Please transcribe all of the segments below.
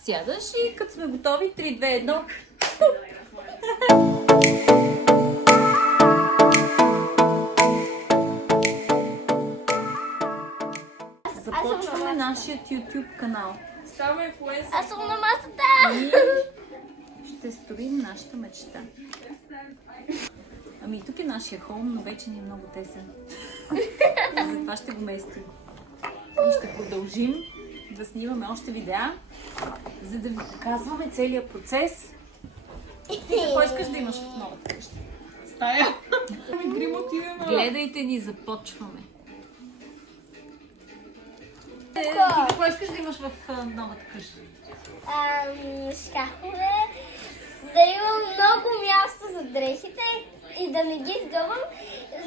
Сядаш и като сме готови, 3, 2, 1. Започваме нашият YouTube канал. Ставаме инфлуенсър. Аз съм на масата! И ще строим нашата мечта. Ами тук е нашия холм, но вече ни е много тесен. Затова ще го местим. И ще продължим да снимаме още видеа, за да ви показваме целият процес. Ти какво искаш да имаш в новата къща? Стая. Грим отиде на... Гледайте ни, започваме. Ти какво искаш да имаш в новата къща? Шкафове, да имам много място за дрехите и да не ги сгъвам,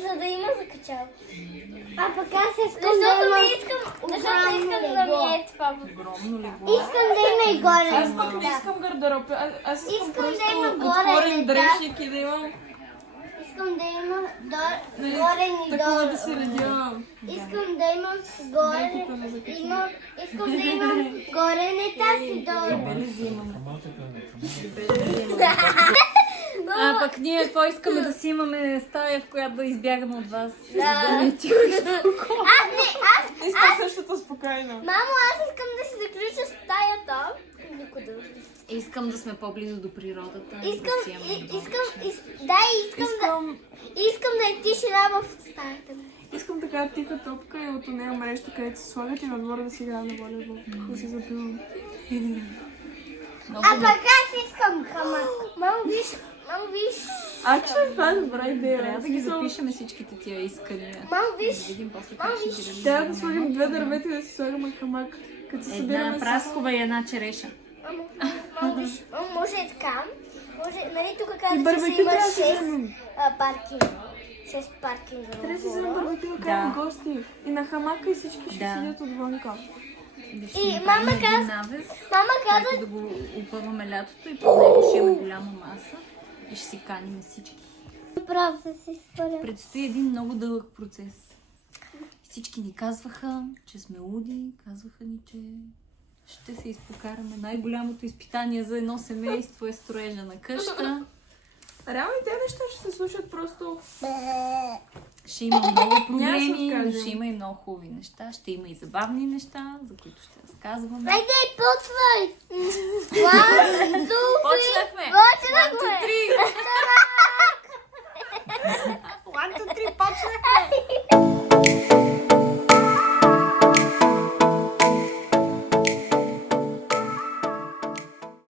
за да има закачал. А пък аз искам Защото да не има искам да ми е това. Огромно ли? Искам да има и горе. Аз пък не искам гардероб. Аз искам Искам да просто има горе, отворен да. дрехик и да имам... Искам да има Нали, горе и такова долу. да се редя. Искам да имам горе. Искам да имам горе, не тази долу. Беле взимаме. А пък ние какво искаме да си имаме стая, в която да избягаме от вас. Да не ти Искам същото спокойно. Мамо, аз искам да си заключа стаята. Никой да влиза. Искам да сме по-близо до природата. Искам да е тишина в стаята ми. Искам така тиха топка и от нея мрежата, където се слагат и надвора да си играя на волейбол. Да си запивам. А пък аз искам хамак. Мамо, виж. Акшен, това е добра идея. Трябва да ги запишем всичките тия искания. Мамо, Да виж. видим после как ще ги реализираме. Трябва да слагам две дървета и да си слагаме хамак. Като се Една събираме с... праскова и една череша. Мамо, виж. Мамо, може и така. Може, нали тук И каза, че си барбекю има трябва да си 6 вземем. паркинга. 6 паркинга. Трябва да си вземем барбекю да Да. каним гости. И на хамака и всички ще Да. седят отвънка. И мама каза, Който да го опъваме лятото и под него ще имаме голяма маса и ще си каним всички. Прав да си споря. Предстои един много дълъг процес. Всички ни казваха, че сме луди, казваха ни, че ще се изпокараме. Най-голямото изпитание за едно семейство е строежа на къща. Реално и тези неща ще се случат просто... Ще има много Няма да проблеми, се но откажем. ще има и много хубави неща. Ще има и забавни неща, за които ще разказваме. Айде, почвай! One, two, Почнахме! почнахме! 1, 2, 3! 1, 2, 3, почнахме!